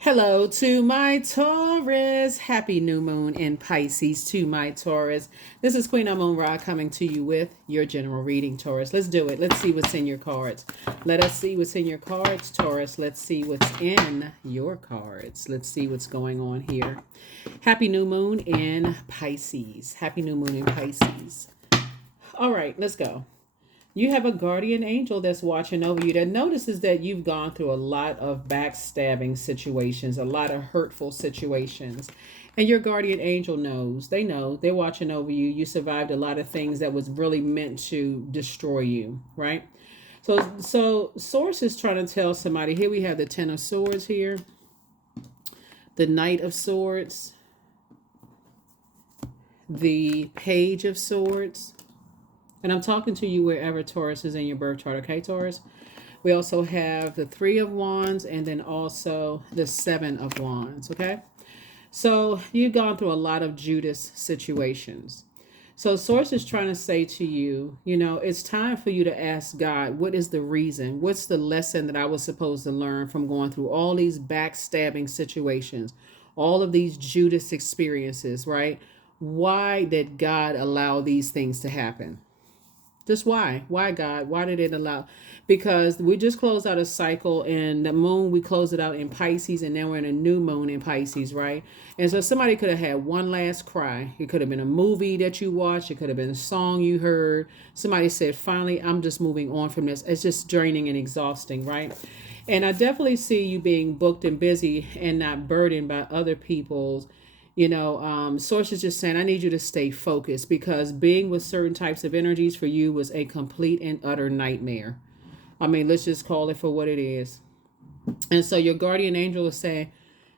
Hello to my Taurus. Happy new moon in Pisces to my Taurus. This is Queen Amun Ra coming to you with your general reading, Taurus. Let's do it. Let's see what's in your cards. Let us see what's in your cards, Taurus. Let's see what's in your cards. Let's see what's going on here. Happy new moon in Pisces. Happy new moon in Pisces. All right, let's go. You have a guardian angel that's watching over you that notices that you've gone through a lot of backstabbing situations, a lot of hurtful situations. And your guardian angel knows. They know. They're watching over you. You survived a lot of things that was really meant to destroy you, right? So Source is trying to tell somebody. Here we have the Ten of Swords here, the Knight of Swords, the Page of Swords. And I'm talking to you wherever Taurus is in your birth chart, okay, Taurus? We also have the Three of Wands and then also the Seven of Wands, okay? So you've gone through a lot of Judas situations. So Source is trying to say to you, it's time for you to ask God, what is the reason? What's the lesson that I was supposed to learn from going through all these backstabbing situations, all of these Judas experiences, right? Why did God allow these things to happen? Just why? Why, God? Why did it allow? Because we just closed out a cycle and the moon, we closed it out in Pisces, and now we're in a new moon in Pisces, right? And so somebody could have had one last cry. It could have been a movie that you watched. It could have been a song you heard. Somebody said, finally, I'm just moving on from this. It's just draining and exhausting, right? And I definitely see you being booked and busy and not burdened by other people's Source is just saying, I need you to stay focused because being with certain types of energies for you was a complete and utter nightmare. I mean, let's just call it for what it is. And so your guardian angel is saying,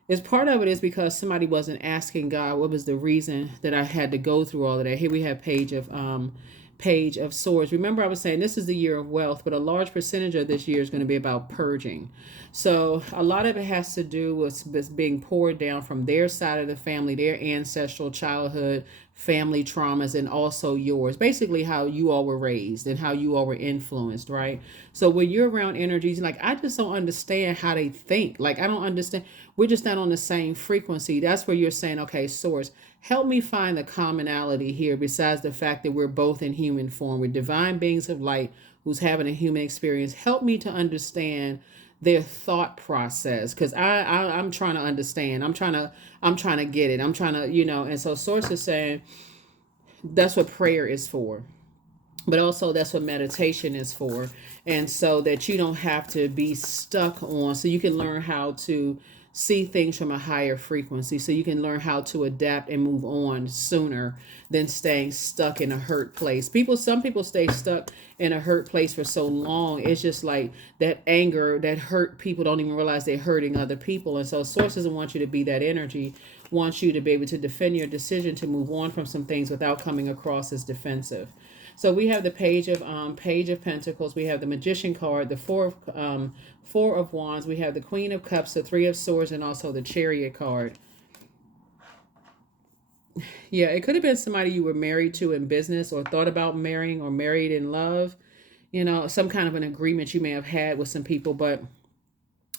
is part of it is because somebody wasn't asking God what was the reason that I had to go through all of that. Here we have Page of Swords. Remember, I was saying this is the year of wealth, but a large percentage of this year is going to be about purging. So a lot of it has to do with being poured down from their side of the family, their ancestral childhood, family traumas, and also yours. Basically, how you all were raised and how you all were influenced, right? So when you're around energies, like I just don't understand how they think. Like I don't understand. We're just not on the same frequency. That's where you're saying, okay, Source, help me find the commonality here besides the fact that we're both in human form. We're divine beings of light who's having a human experience. Help me to understand their thought process because I'm trying to understand. I'm trying to get it. I'm trying to, and so Source is saying that's what prayer is for. But also that's what meditation is for. And so that you don't have to be stuck on, so you can learn how to see things from a higher frequency, so you can learn how to adapt and move on sooner than staying stuck in a hurt place. Some people stay stuck in a hurt place for so long. It's just like that anger, that hurt, people don't even realize they're hurting other people. And so Source doesn't want you to be that energy, wants you to be able to defend your decision to move on from some things without coming across as defensive. So we have the Page of Pentacles. We have the Magician card, the Four of Wands. We have the Queen of Cups, the Three of Swords, and also the Chariot card. Yeah, it could have been somebody you were married to in business or thought about marrying or married in love. Some kind of an agreement you may have had with some people, but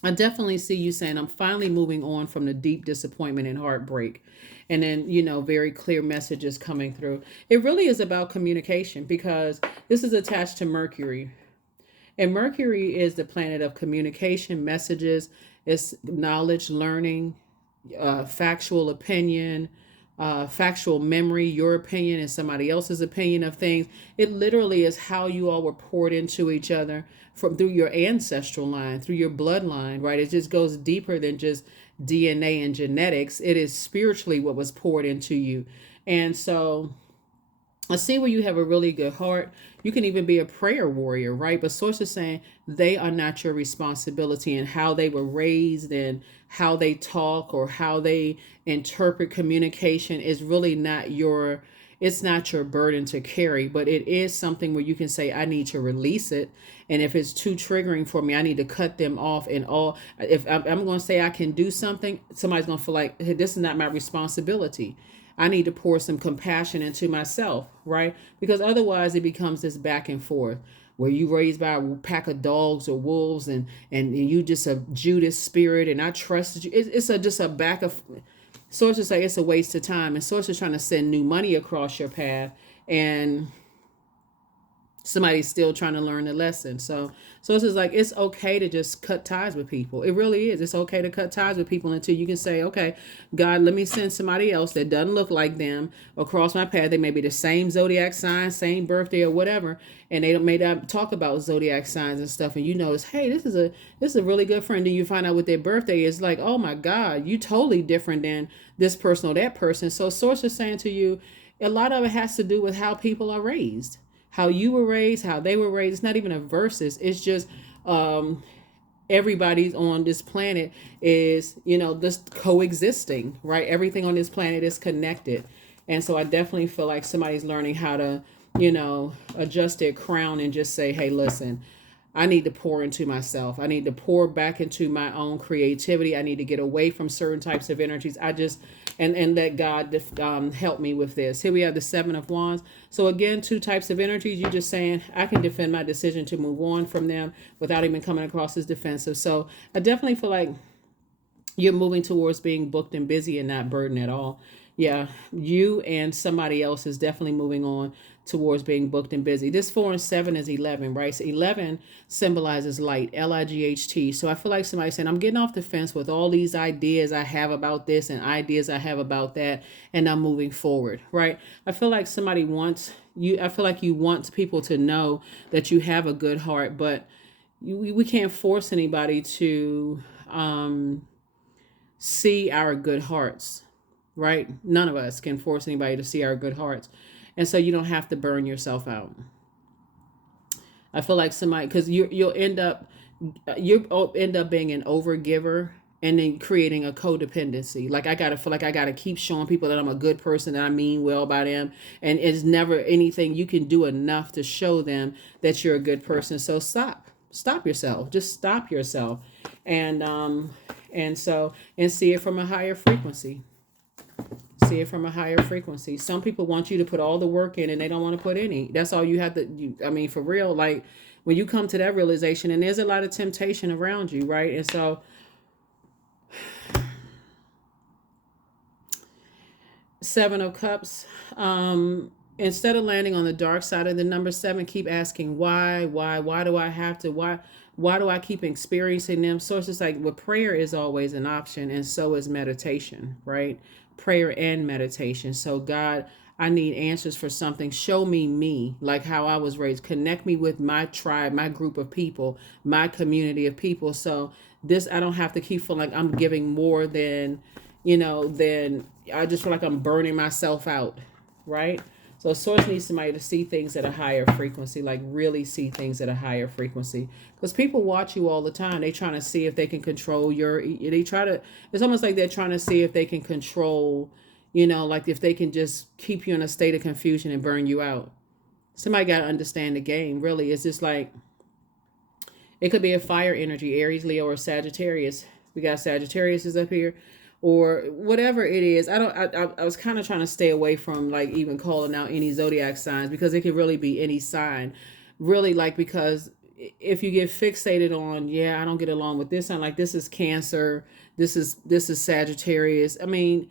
I definitely see you saying, I'm finally moving on from the deep disappointment and heartbreak. And then, very clear messages coming through. It really is about communication because this is attached to Mercury. And Mercury is the planet of communication, messages, it's knowledge, learning, factual opinion, factual memory, your opinion and somebody else's opinion of things. It literally is how you all were poured into each other from through your ancestral line, through your bloodline, right? It just goes deeper than just DNA and genetics. It is spiritually what was poured into you. And so I see where you have a really good heart. You can even be a prayer warrior, right? But Source is saying they are not your responsibility, and how they were raised and how they talk or how they interpret communication is really not it's not your burden to carry, but it is something where you can say, I need to release it. And if it's too triggering for me, I need to cut them off. And if I'm going to say I can do something, somebody's going to feel like, hey, this is not my responsibility. I need to pour some compassion into myself, right? Because otherwise it becomes this back and forth. where you raised by a pack of dogs or wolves, and you just a Judas spirit, and I trusted you. It's a just a back of source is like it's a waste of time, and source is trying to send new money across your path, and somebody's still trying to learn the lesson. So it's just like it's okay to just cut ties with people. It really is. It's okay to cut ties with people until you can say, okay, God, let me send somebody else that doesn't look like them across my path. They may be the same zodiac sign, same birthday or whatever, and they may not talk about zodiac signs and stuff. And you notice, hey, this is a really good friend. And you find out what their birthday is, like, oh my God, you totally different than this person or that person. So source is saying to you, a lot of it has to do with how people are raised, how you were raised, how they were raised. It's not even a versus. It's just everybody's on this planet is, just coexisting, right? Everything on this planet is connected. And so I definitely feel like somebody's learning how to, adjust their crown and just say, hey, listen, I need to pour into myself. I need to pour back into my own creativity. I need to get away from certain types of energies. And let God help me with this. Here we have the Seven of Wands. So again, two types of energies. You're just saying, I can defend my decision to move on from them without even coming across as defensive. So I definitely feel like you're moving towards being booked and busy and not burdened at all. Yeah, you and somebody else is definitely moving on towards being booked and busy. This 4 and 7 is 11, right? So 11 symbolizes light, Light. So I feel like somebody's saying, I'm getting off the fence with all these ideas I have about this and ideas I have about that, and I'm moving forward, right? I feel like somebody wants you. I feel like you want people to know that you have a good heart, but we can't force anybody to see our good hearts, right? None of us can force anybody to see our good hearts. And so you don't have to burn yourself out. I feel like somebody, because you'll end up being an overgiver and then creating a codependency. Like I gotta feel like I gotta keep showing people that I'm a good person, that I mean well by them, and it's never anything you can do enough to show them that you're a good person. So stop yourself. Just stop yourself, and see it from a higher frequency. See it from a higher frequency. Some people want you to put all the work in and they don't want to put any. That's all you have to. I mean, for real, like when you come to that realization, and there's a lot of temptation around you, right? And so Seven of Cups, instead of landing on the dark side of the number 7, keep asking why do I have to, why do I keep experiencing them? So it's just like, well, prayer is always an option, and so is meditation, right? Prayer and meditation. So God, I need answers for something. Show me, like how I was raised. Connect me with my tribe, my group of people, my community of people. So this, I don't have to keep feeling like I'm giving more than I just feel like I'm burning myself out, right? So source needs somebody to see things at a higher frequency, like really see things at a higher frequency. Because people watch you all the time. They trying to see if they can control it's almost like they're trying to see if they can control, like if they can just keep you in a state of confusion and burn you out. Somebody got to understand the game, really. It's just like, it could be a fire energy, Aries, Leo, or Sagittarius. We got Sagittarius is up here. Or whatever it is. I was kind of trying to stay away from like even calling out any zodiac signs, because it could really be any sign, really, like, because if you get fixated on, I don't get along with this sign, like this is Cancer, this is Sagittarius. I mean,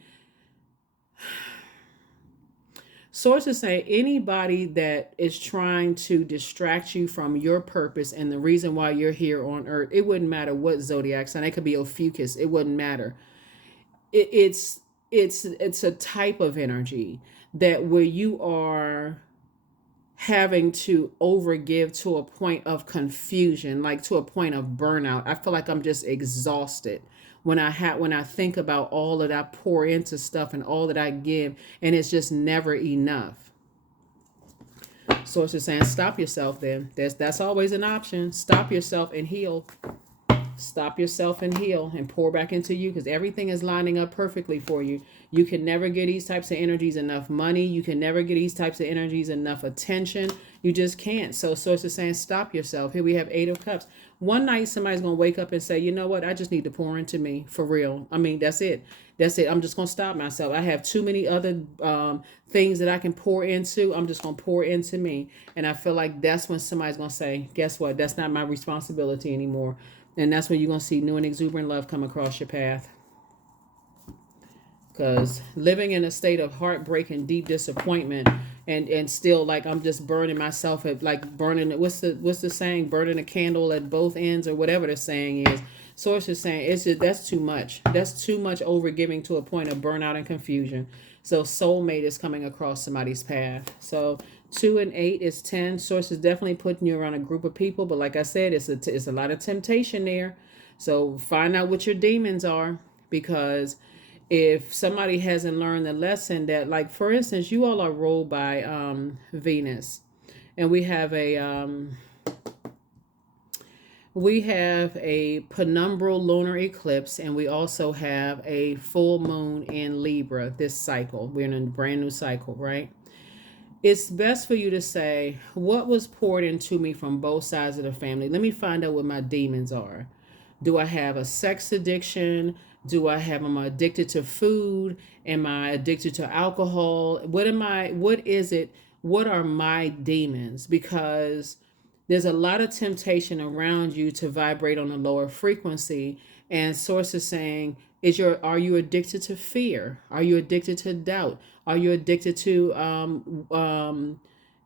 sources say anybody that is trying to distract you from your purpose and the reason why you're here on earth, it wouldn't matter what zodiac sign. It could be Ophiuchus, it wouldn't matter. It's a type of energy that where you are having to overgive to a point of confusion, like to a point of burnout. I feel like I'm just exhausted when I think about all that I pour into stuff and all that I give, and it's just never enough. So it's just saying, stop yourself then. That's always an option. Stop yourself and heal. Stop yourself and heal and pour back into you, because everything is lining up perfectly for you. You can never get these types of energies enough money. You can never get these types of energies enough attention. You just can't. So Source is saying stop yourself. Here we have 8 of Cups. One night somebody's going to wake up and say, you know what? I just need to pour into me for real. I mean, that's it. That's it. I'm just going to stop myself. I have too many other things that I can pour into. I'm just going to pour into me. And I feel like that's when somebody's going to say, guess what? That's not my responsibility anymore. And that's when you're going to see new and exuberant love come across your path. Because living in a state of heartbreak and deep disappointment, and still like I'm just burning myself at, like burning, what's the saying, burning a candle at both ends, or whatever the saying is. Source is saying it's just, that's too much. That's too much over giving to a point of burnout and confusion. So soulmate is coming across somebody's path. So 2 and 8 is 10. Source is definitely putting you around a group of people, but like I said, it's a lot of temptation there. So find out what your demons are, because if somebody hasn't learned the lesson that, like, for instance, you all are ruled by Venus, and we have a penumbral lunar eclipse, and we also have a full moon in Libra this cycle. We're in a brand new cycle, right? It's best for you to say, what was poured into me from both sides of the family? Let me find out what my demons are. Do I have a sex addiction? Am I addicted to food? Am I addicted to alcohol? What is it? What are my demons? Because there's a lot of temptation around you to vibrate on a lower frequency. And Source is saying, are you addicted to fear? Are you addicted to doubt? Are you addicted to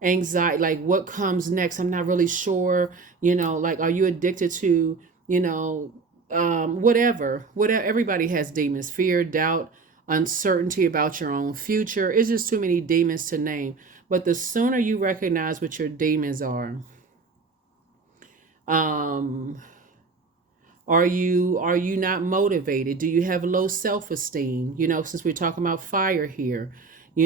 anxiety? Like, what comes next? I'm not really sure. Like, are you addicted to, whatever. Everybody has demons: fear, doubt, uncertainty about your own future. It's just too many demons to name. But the sooner you recognize what your demons are, are you not motivated? Do you have low self-esteem? Since we're talking about fire here, do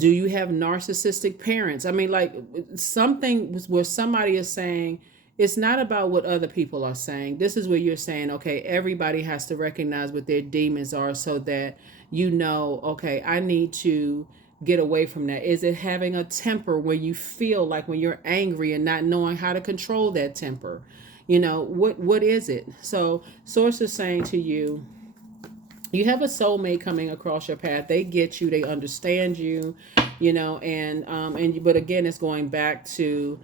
you have narcissistic parents? I mean, like, something where somebody is saying, it's not about what other people are saying. This is where you're saying, okay, everybody has to recognize what their demons are, so that okay, I need to get away from that. Is it having a temper where you feel like when you're angry and not knowing how to control that temper? What is it? So Source is saying to you, you have a soulmate coming across your path. They get you, they understand you, but again, it's going back to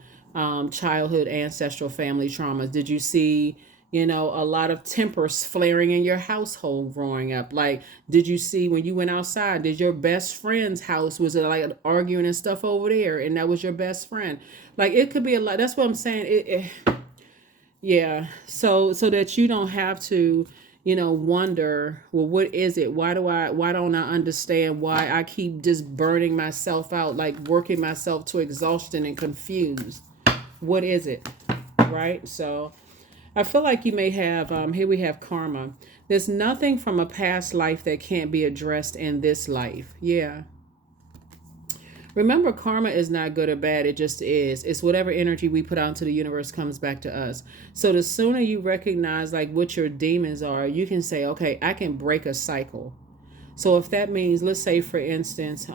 childhood, ancestral, family traumas. Did you see, a lot of tempers flaring in your household growing up? Like, did you see when you went outside, did your best friend's house, was it like arguing and stuff over there, and that was your best friend? Like, it could be a lot. That's what I'm saying. Yeah. So that you don't have to, wonder, well, what is it? Why don't I understand why I keep just burning myself out, like working myself to exhaustion and confused? What is it? Right? So I feel like you may have, here we have karma. There's nothing from a past life that can't be addressed in this life. Yeah. Remember, karma is not good or bad. It just is. It's whatever energy we put out into the universe comes back to us. So the sooner you recognize, like, what your demons are, you can say, okay, I can break a cycle. So if that means, let's say, for instance,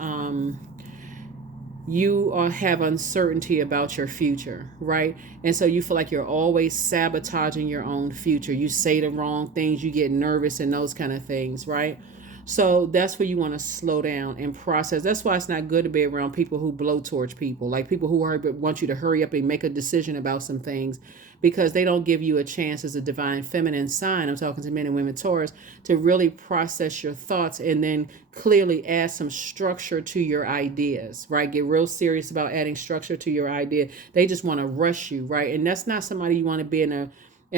you have uncertainty about your future, right? And so you feel like you're always sabotaging your own future. You say the wrong things, you get nervous and those kind of things, right? So that's where you want to slow down and process. That's why it's not good to be around people who blowtorch people, like people who want you to hurry up and make a decision about some things, because they don't give you a chance as a divine feminine sign. I'm talking to men and women Taurus, to really process your thoughts and then clearly add some structure to your ideas, right? Get real serious about adding structure to your idea. They just want to rush you, right? And that's not somebody you want to be in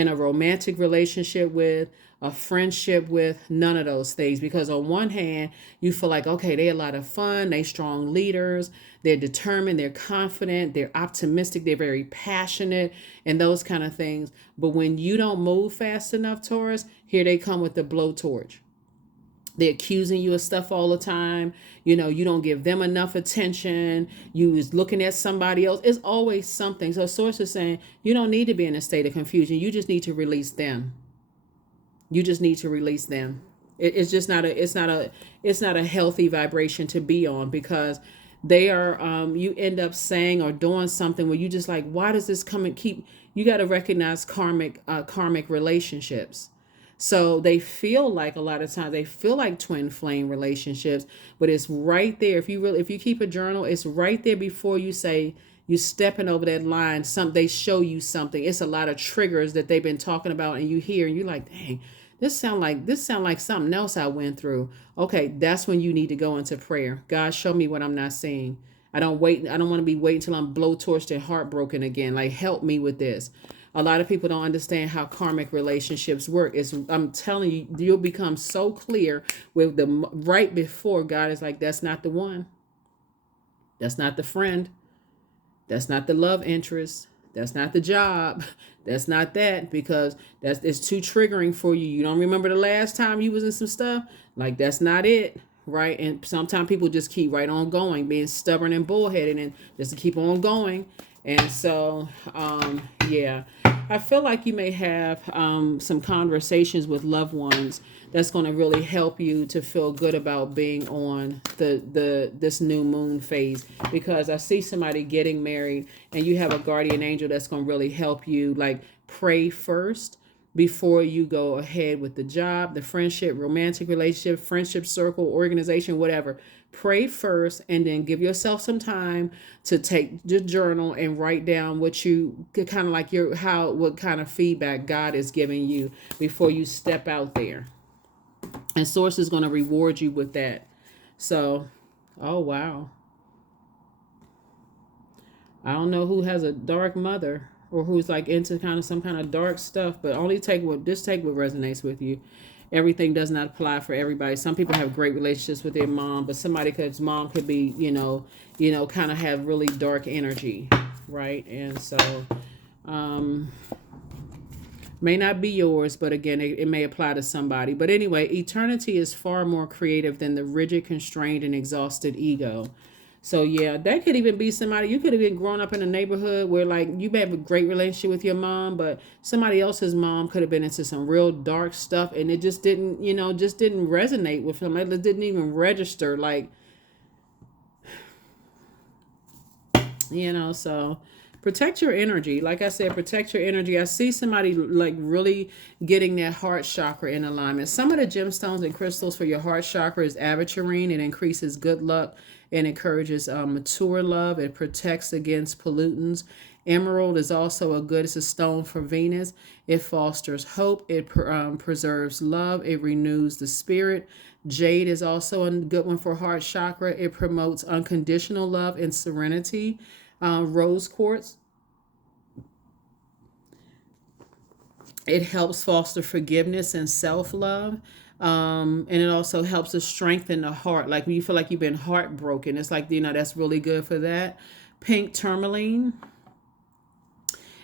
a romantic relationship with, a friendship with, none of those things. Because on one hand, you feel like, okay, they're a lot of fun, they strong leaders, they're determined, they're confident, they're optimistic, they're very passionate, and those kind of things. But when you don't move fast enough, Taurus, here they come with the blowtorch. They're accusing you of stuff all the time. You don't give them enough attention. You is looking at somebody else. It's always something. So source is saying you don't need to be in a state of confusion. You just need to release them. You just need to release them. It's just not a it's not a healthy vibration to be on, because they are you end up saying or doing something where you just like, why does this come and keep. You got to recognize karmic relationships. So they feel like, a lot of times they feel like twin flame relationships, but it's right there. If you keep a journal, it's right there before you say you stepping over that line. They show you something. It's a lot of triggers that they've been talking about, and you hear and you're like, dang, this sound like something else I went through. Okay, that's when you need to go into prayer. God, show me what I'm not seeing. I don't want to be waiting until I'm blowtorched and heartbroken again. Like, help me with this. A lot of people don't understand how karmic relationships work. I'm telling you, you'll become so clear with the right before God is like, that's not the one. That's not the friend. That's not the love interest. That's not the job. That's not that, because it's too triggering for you. You don't remember the last time you was in some stuff? Like, that's not it. Right. And sometimes people just keep right on going, being stubborn and bullheaded, and just to keep on going. And so, yeah, I feel like you may have some conversations with loved ones that's going to really help you to feel good about being on this new moon phase, because I see somebody getting married and you have a guardian angel that's going to really help you, like, pray first before you go ahead with the job, the friendship, romantic relationship, friendship circle, organization, whatever. Pray first, and then give yourself some time to take the journal and write down what you kind of like what kind of feedback God is giving you before you step out there. And source is going to reward you with that. So, oh wow. I don't know who has a dark mother or who's like into kind of some kind of dark stuff, but take what resonates with you. Everything does not apply for everybody. Some people have great relationships with their mom, but mom could be, kind of have really dark energy, right? And so, may not be yours, but again, it may apply to somebody. But anyway, eternity is far more creative than the rigid, constrained, and exhausted ego. So yeah, that could even be somebody. You could have been growing up in a neighborhood where, like, you may have a great relationship with your mom, but somebody else's mom could have been into some real dark stuff, and it just didn't resonate with them. It didn't even register, like, so protect your energy. Like I said, protect your energy. I see somebody like really getting that heart chakra in alignment. Some of the gemstones and crystals for your heart chakra is aventurine. It increases good luck and encourages mature love. It protects against pollutants. Emerald is also it's a stone for Venus. It fosters hope. It preserves love. It renews the spirit. Jade is also a good one for heart chakra. It promotes unconditional love and serenity. Rose quartz, it helps foster forgiveness and self-love. And it also helps to strengthen the heart. Like when you feel like you've been heartbroken, it's like, that's really good for that. Pink tourmaline,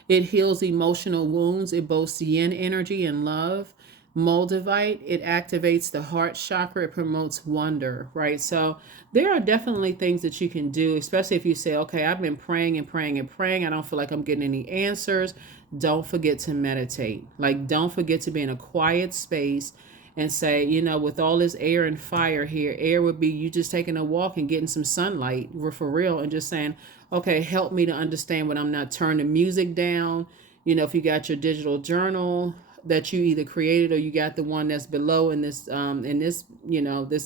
it heals emotional wounds. It boasts yin energy and love. Moldavite, it activates the heart chakra. It promotes wonder, right? So there are definitely things that you can do, especially if you say, okay, I've been praying and praying and praying. I don't feel like I'm getting any answers. Don't forget to meditate. Like, don't forget to be in a quiet space and say, with all this air and fire here, air would be you just taking a walk and getting some sunlight for real, and just saying, okay, help me to understand what I'm not. Turn the music down. If you got your digital journal that you either created or you got the one that's below in this this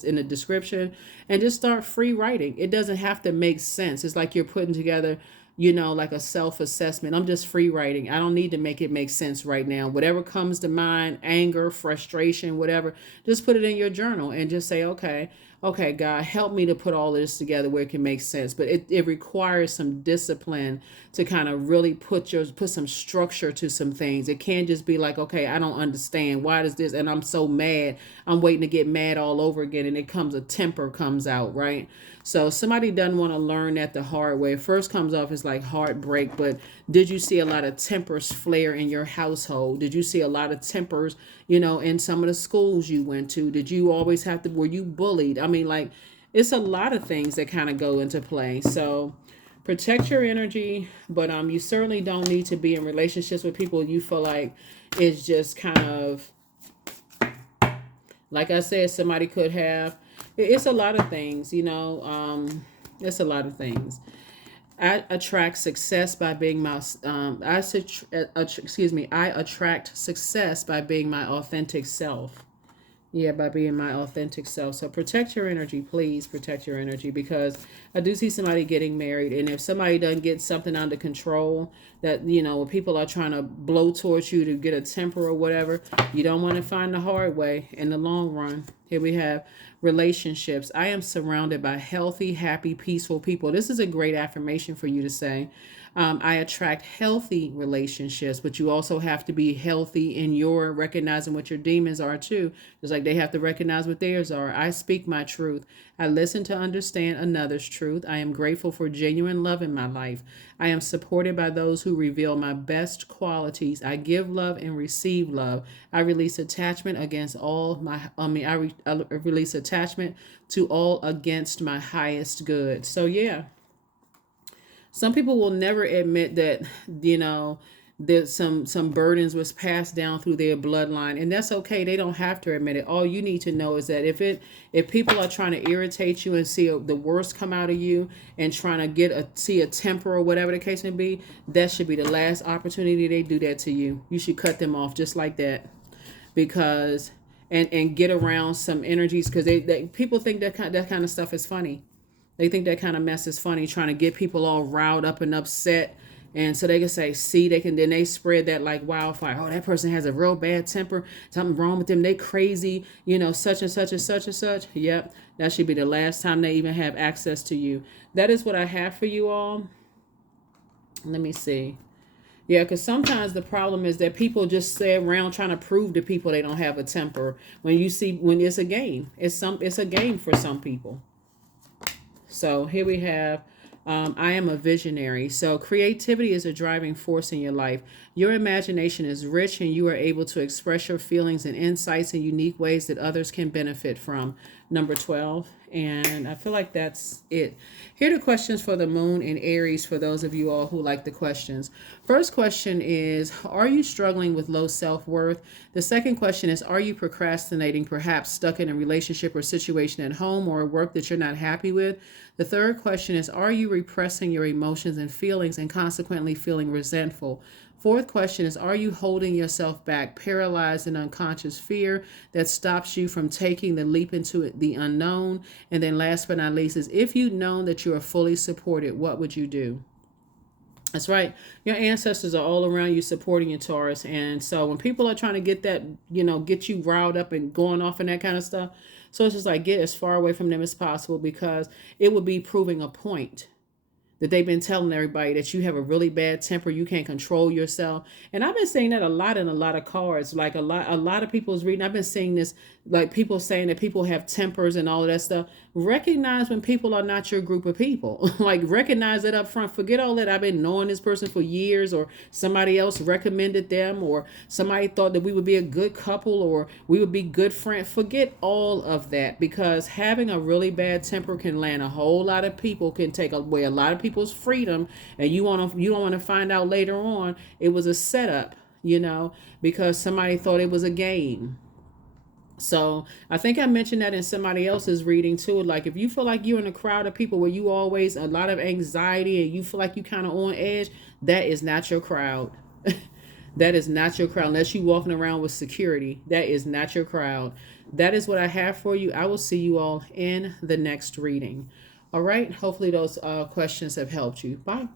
in the description, and just start free writing. It doesn't have to make sense. It's like you're putting together like a self-assessment. I'm just free writing. I don't need to make it make sense right now. Whatever comes to mind, anger, frustration, whatever, just put it in your journal and just say, okay, okay, God, help me to put all this together where it can make sense. But it requires some discipline to kind of really put some structure to some things. It can't just be like, okay, I don't understand. Why does this? And I'm so mad. I'm waiting to get mad all over again. And a temper comes out, right? So somebody doesn't want to learn that the hard way. It first comes off as like heartbreak, but did you see a lot of tempers flare in your household? Did you see a lot of tempers, in some of the schools you went to? Did you always were you bullied? I mean, like, it's a lot of things that kind of go into play. So protect your energy, but you certainly don't need to be in relationships with people you feel like it's just kind of, like I said, somebody could have. It's a lot of things, it's a lot of things. I attract success by being I attract success by being my authentic self. Yeah, by being my authentic self. So protect your energy, please protect your energy, because I do see somebody getting married. And if somebody doesn't get something under control, that, people are trying to blow towards you to get a temper or whatever, you don't want to find the hard way in the long run. Here we have relationships. I am surrounded by healthy, happy, peaceful people. This is a great affirmation for you to say. I attract healthy relationships, but you also have to be healthy in your recognizing what your demons are too. Just like they have to recognize what theirs are. I speak my truth. I listen to understand another's truth. I am grateful for genuine love in my life. I am supported by those who reveal my best qualities. I give love and receive love. I release attachment against all I release attachment to all against my highest good. So yeah. Some people will never admit that, that some burdens was passed down through their bloodline, and that's okay. They don't have to admit it. All you need to know is that if people are trying to irritate you and see the worst come out of you and trying to see a temper or whatever the case may be, that should be the last opportunity they do that to you. You should cut them off just like that, because and get around some energies, because they people think that kind of stuff is funny. They think that kind of mess is funny, trying to get people all riled up and upset. And so they can say, see, then they spread that like wildfire. Oh, that person has a real bad temper. Something wrong with them. They crazy, such and such and such and such. Yep. That should be the last time they even have access to you. That is what I have for you all. Let me see. Yeah, because sometimes the problem is that people just stay around trying to prove to people they don't have a temper. When it's a game. It's a game for some people. So here we have, I am a visionary. So creativity is a driving force in your life. Your imagination is rich and you are able to express your feelings and insights in unique ways that others can benefit from. Number 12. And I feel like that's it. Here are the questions for the moon in Aries for those of you all who like the questions. First question is, are you struggling with low self-worth? The second question is, are you procrastinating, perhaps stuck in a relationship or situation at home or work that you're not happy with? The third question is, are you repressing your emotions and feelings and consequently feeling resentful? Fourth question is, are you holding yourself back, paralyzed in unconscious fear that stops you from taking the leap into the unknown? And then last but not least is, if you'd known that you are fully supported, what would you do? That's right. Your ancestors are all around you supporting you, Taurus. And so when people are trying to get that, get you riled up and going off and that kind of stuff, so it's just like, get as far away from them as possible, because it would be proving a point that they've been telling everybody that you have a really bad temper, you can't control yourself. And I've been saying that a lot in a lot of cards. Like a lot of people's reading. I've been seeing this, like people saying that people have tempers and all of that stuff. Recognize when people are not your group of people. Like recognize it up front. Forget all that. I've been knowing this person for years, or somebody else recommended them, or somebody thought that we would be a good couple, or we would be good friends. Forget all of that, because having a really bad temper can land a whole lot of people, can take away a lot of people's freedom, and you don't want to find out later on it was a setup, because somebody thought it was a game. So I think I mentioned that in somebody else's reading too. Like if you feel like you're in a crowd of people where you always a lot of anxiety and you feel like you kind of on edge, that is not your crowd. That is not your crowd. Unless you walking around with security, that is not your crowd. That is what I have for you. I will see you all in the next reading. All right. Hopefully those questions have helped you. Bye.